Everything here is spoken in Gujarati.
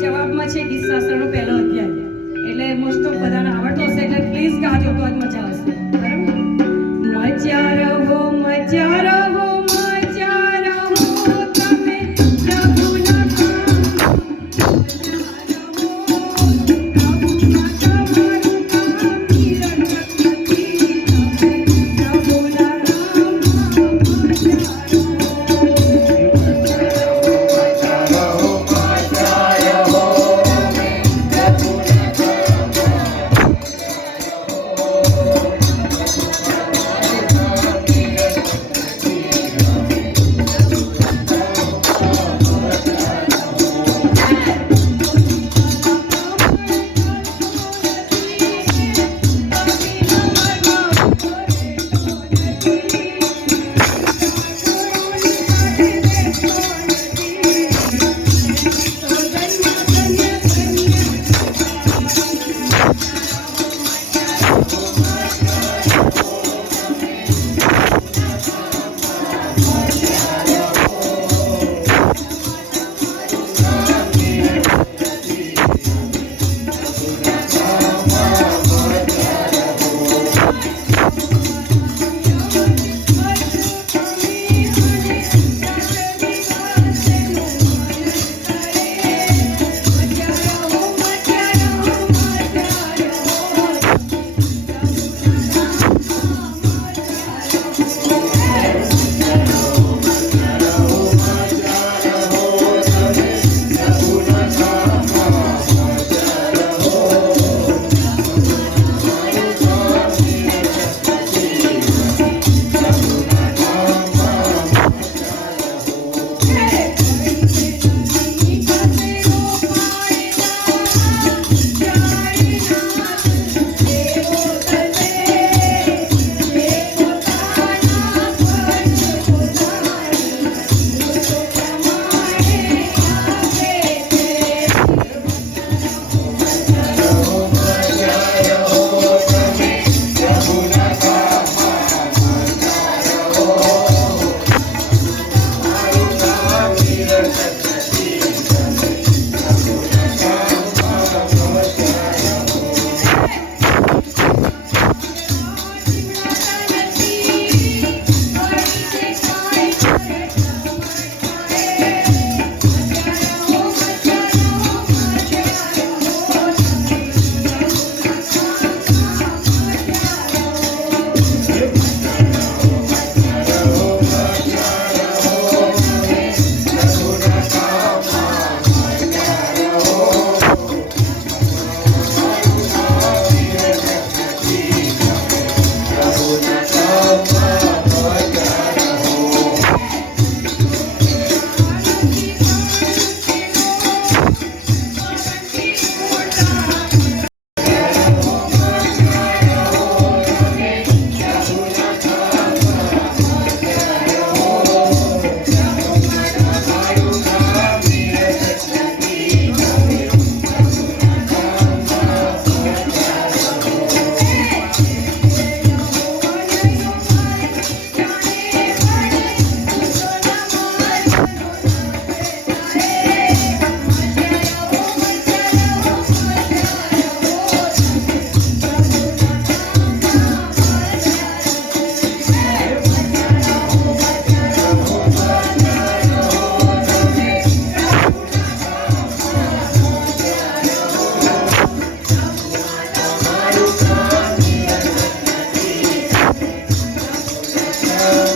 જવાબમાં છે ગીત શાસ્ત્રનો પહેલો અધ્યાય. એટલે મોસ્ટ ઓફ બધાને આવડતો હશે, એટલે પ્લીઝ ગાજો તો જ મજા આવશે. બરાબર? મચ્યા Yeah.